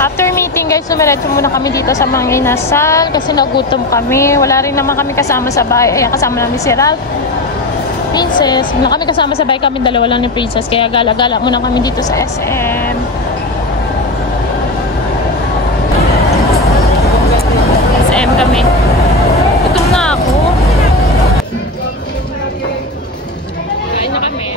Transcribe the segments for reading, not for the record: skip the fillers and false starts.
After meeting guys, sumiretso muna kami dito sa mga inasal kasi nagutom kami. Wala rin naman kami kasama sa bahay. Ay, kasama namin si Ralph, Princess. Wala kami kasama sa bahay, kami dalawa lang ni Princess. Kaya gala-gala muna kami dito sa SM. SM kami. Gutom na ako. Kain na kami.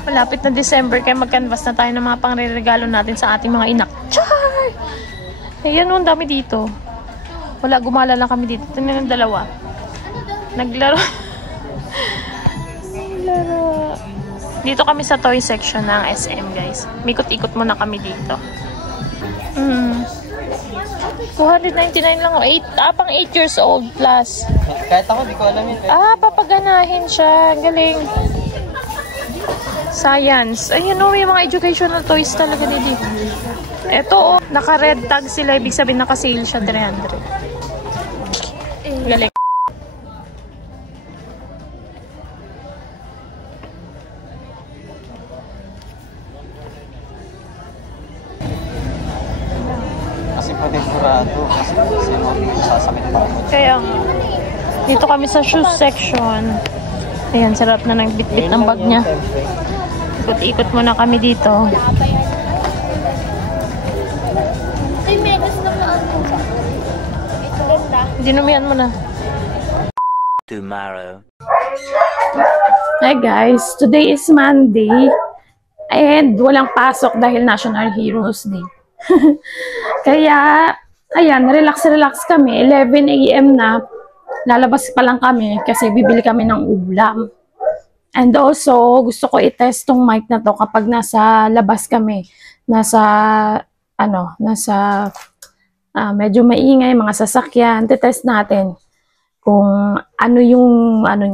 Malapit na December kaya mag-canvas na tayo ng mga pangre-regalo natin sa ating mga inak. Char! Ayan o, ang dami dito. Wala, gumala lang kami dito. Ito na yung dalawa. Naglaro. Naglaro. Dito kami sa toy section ng SM guys. Mikot-ikot muna kami dito. 299 lang o. Pang 8 years old plus. Kahit ako, di ko alam yun. Papaganahin siya. Galing. Science. Ayun o, may mga educational toys talaga nito. Ito o, naka-red tag sila. Ibig sabihin naka-sale siya 300. Galing. Kasi pwede kurado. Kasi sasakit pa ako. Kaya dito kami sa shoes section. Ayan, sarap na ng bit-bit ng bag niya. Ikot-ikot muna kami dito. Ay, megas na ako. Ito ganda. Dinumihan mo na. Tomorrow. Hi guys, today is Monday. And walang pasok dahil National Heroes Day. Kaya, ayan, relax kami. 11 AM na. Lalabas pa lang kami kasi bibili kami ng ulam. And also, gusto ko i-test tong mic na to kapag nasa labas kami. Medyo maingay, mga sasakyan. Test natin kung ano yung, ano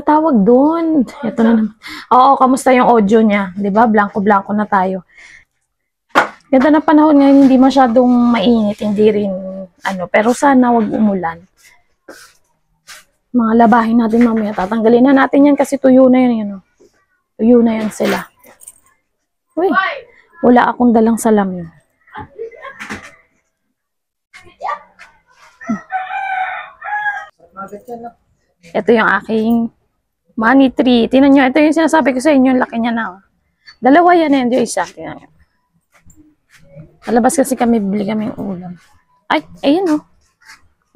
tawag doon? Ito na naman. Oo, kamusta yung audio niya? Diba? Blanco-blanco na tayo. Ganda na panahon ngayon, hindi masyadong mainit, hindi rin, pero sana wag umulan. Mga labahin natin mamaya. Tatanggalin na natin yan kasi tuyo na yan. Tuyo na yan sila. Uy, wala akong dalang salamin. Ito yung aking money tree. Tingnan nyo, ito yung sinasabi ko sa inyo, laki niya na. Dalawa yan yung isa. Tingnan nyo. Alabas kasi kami, bili kami yung ulam. Ay, ayun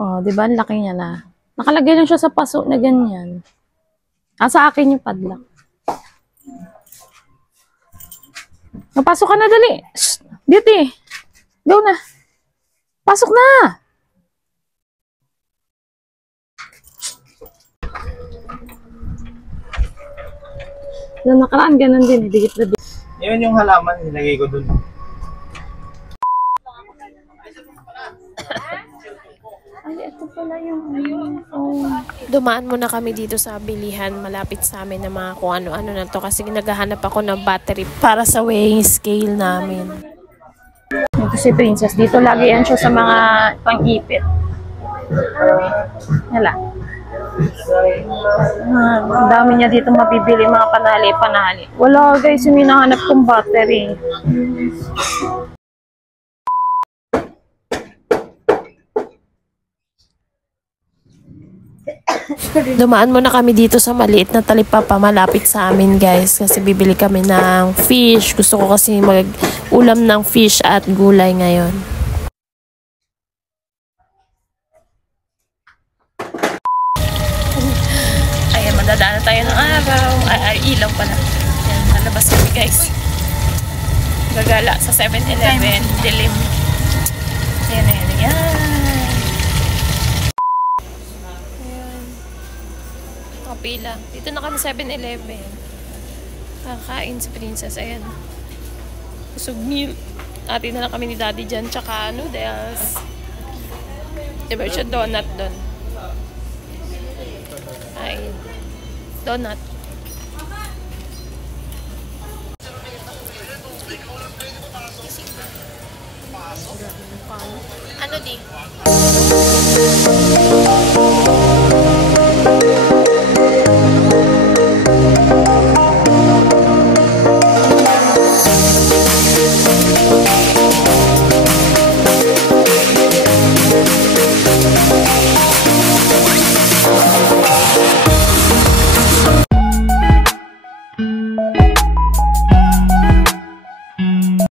oh, diba, laki niya na. Nakalagay lang siya sa paso na ganyan. Sa akin yung padlock. Napasok ka na, dali. Shh, beauty. Go na. Pasok na. Nung nakaraan, ganun din. Dikit na dikit. Yun yung halaman, nilagay ko dun. Ay, ito pala yung Dumaan muna kami dito sa bilihan malapit sa amin na mga kung ano-ano na to kasi naghahanap ako ng battery para sa weighing scale namin. Ito si Princess. Dito lagi yan siya sa mga pang-ipit. Hala. Ang dami niya dito mabibili mga panali. Wala guys, yung hinahanap kong battery. Dumaan muna kami dito sa maliit na talipapa malapit sa amin guys kasi bibili kami ng fish. Gusto ko kasi mag-ulam ng fish at gulay ngayon. Ayan, madadaan tayo ng araw. Ay, ilaw pala. Nalabas kami guys. Gagala sa 7-Eleven. Dilim. Ayan, ayan, ayan. Ayan. Kapila. Dito na kami 7-Eleven. Kakain si Princess. Ayan. Busog meal. Ati na lang kami ni Daddy dyan. Tsaka noodles. Diba siya donut doon? Ay. Donut. Ano di?